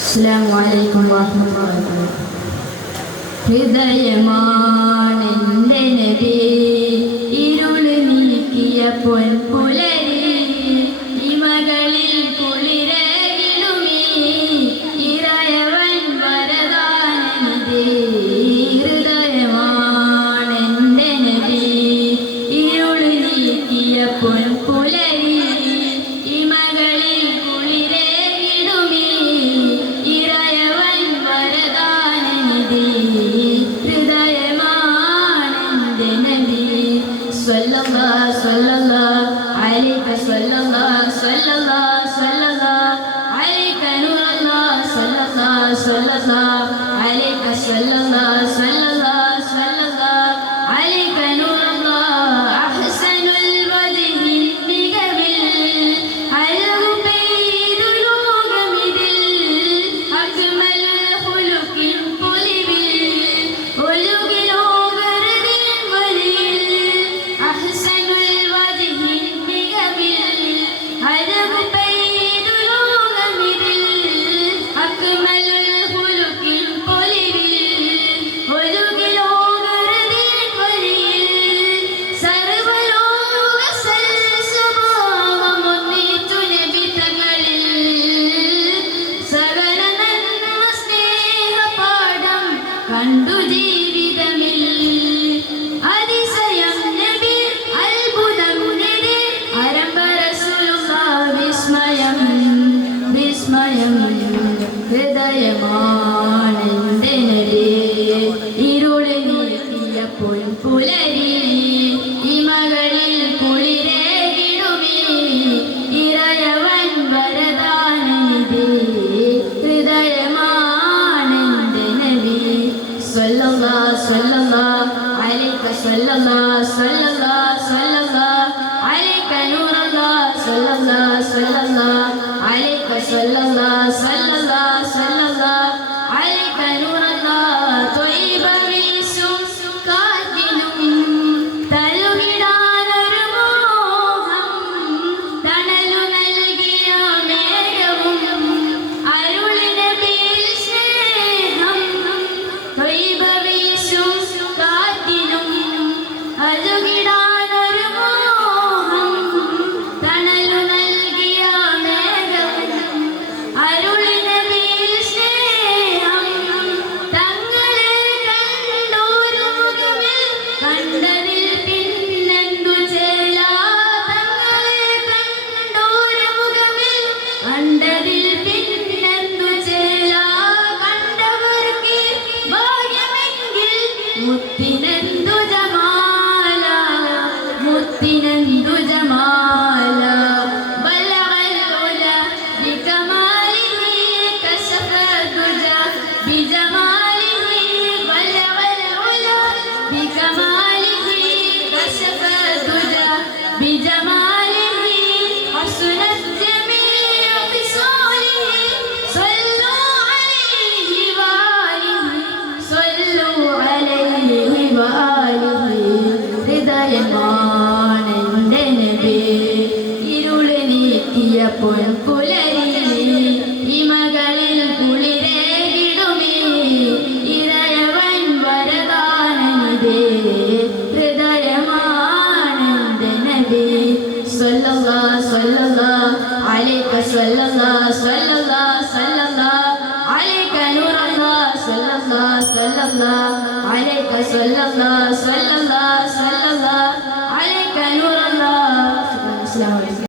അസ്സലാമു അലൈക്കും വറഹ്മത്തുള്ളാഹി വബറകാതുഹു. ഹൃദയമാണെൻ്റെ നബി, ഇരുള് നീക്കിയ പൊൻപുലരി, ഇമകളിൽ കുളിരകിടുമീ ഇറയവൻ വരദാനനിധി. ഹൃദയമാണെൻ്റെ നബി, ഇരുള് നീക്കിയ പൊൻപുലരി, ഇമകളിൽ കുളിരകിടുമീ ഇറയവൻ വരദാനനിധി. ഹൃദയമാണെൻ്റെ നബി, സ്വല്ലല്ലാഹു സ്വല്ലല്ലാഹു അലൈക സ്വല്ലല്ലാഹു സ്വല്ലല്ലാഹു സ്വല്ലല്ലാഹു അലൈക നൂറല്ലാഹ് സ്വല്ലല്ലാഹു സ്വല്ലല്ലാഹു അലൈക സ്വല്ലല്ലാഹു സ്വല്ലല്ലാഹു സ്വല്ലല്ലാഹു അലൈക നൂറല്ലാഹ്. അഹ്സനുൽ വജ്ഹി മികവിൽ അഴകു പെയ്തു ലോകമിതിൽ, അജ്മലുൽ ഖുലുഖിൻ പൊലിവിൽ ഒലുകിലോകരുതിൻ വഴിയിൽ. അഹ്സനുൽ വജ്ഹി മികവിൽ അഴകു പെയ്തു ലോകമിതിൽ, അജ്മലുൽ ഖുലുഖിൻ പൊലിവിൽ ഒലുകിലോകരുതിൻ വഴിയിൽ. സർവ്വലോക സൽസ്വഭാവമൊന്നിച്ചു നബി തങ്ങളിൽ, സകല നന്മ സ്നേഹപാഠം കണ്ടു ജീവിതമിൽ. അതിശയം നബി, അത്ഭുതം നബി, ആരംഭ റസൂലുള്ളാഹ് വിസ്മയം വിസ്മയം. ഹൃദയമാണെൻ്റെ നബി, ഇരുള് നീക്കിയ പൊൻപുലരി, ഇമകളിൽ കുളിരകിടുമീ ഇറയവൻ വരദാനനിധി. ഹൃദയമാണെൻ്റെ നബി, സ്വല്ലല്ലാഹു സ്വല്ലല്ലാഹു അലൈക സ്വല്ലല്ലാഹു സ്വല്ലല്ലാഹു സ്വല്ലല്ലാഹു അലൈക നൂറല്ലാഹ് സ്വല്ലല്ലാഹു സ്വല്ലല്ലാഹു അലൈക സ്വല്ലല്ലാഹു സ്വല്ലല്ലാഹു സ്വല്ലല്ലാഹു അലൈക നൂറല്ലാഹ്. ത്വയ്ബ വീശും കാറ്റിനും തഴുകിടാനൊരു മോഹം, തണലു നൽകിയ മേഘവും അരുളി നബിയിൽ സ്നേഹം. ത്വയ്ബ വീശും കാറ്റിനും തഴുകിടാനൊരു മോഹം, തണലു നൽകിയ മേഘവും അരുളി നബിയിൽ സ്നേഹം. തങ്ങളെ കണ്ടോരു മുഖമിൽ കണ്ടതിൽ പിന്നെന്തു ചേലാ. തങ്ങളെ കണ്ടോരു മുഖമിൽ കണ്ടതിൽ പിന്നെന്തു ചേലാ. കണ്ടവർക്ക് ഭാഗ്യമെങ്കിൽ മുത്തിനെന്തു ജമാല, മുത്തിനെന്തു ജമാല. ബലഗൽ ഉല ബികമാലിഹി കശഫ ദുജ ബിജമാലിഹി. ബലഗൽ ഉല ബികമാലിഹി കശഫ ദുജ ബിജമാലിഹി. ഹസ്നത് ജമീഉ ഖിസാലിഹി. സ്വല്ലു അലൈഹി വആലിഹി, സ്വല്ലു അലൈഹി വആലിഹി. ഹൃദയമാണെൻ്റെ നബി, ഇരുള് നീക്കിയ പൊൻപുലരി, ഇമകളിൽ കുളിരകിടുമീ ഇറയവൻ വരദാനനിധി. ഹൃദയമാണെൻ്റെ നബി, സ്വല്ലല്ലാഹു സ്വല്ലല്ലാഹു അലൈക സ്വല്ലല്ലാഹു സ്വല്ലല്ലാഹു സ്വല്ലല്ലാഹു അലൈക നൂറല്ലാഹ് സ്വല്ലല്ലാഹു സ്വല്ലല്ലാഹു അലൈക സ്വല്ലല്ലാഹു സ്വല്ലല്ലാഹു സ്വല്ലല്ലാഹു അലൈക നൂറല്ലാഹ്. അസ്സലാമു അലൈക്കും.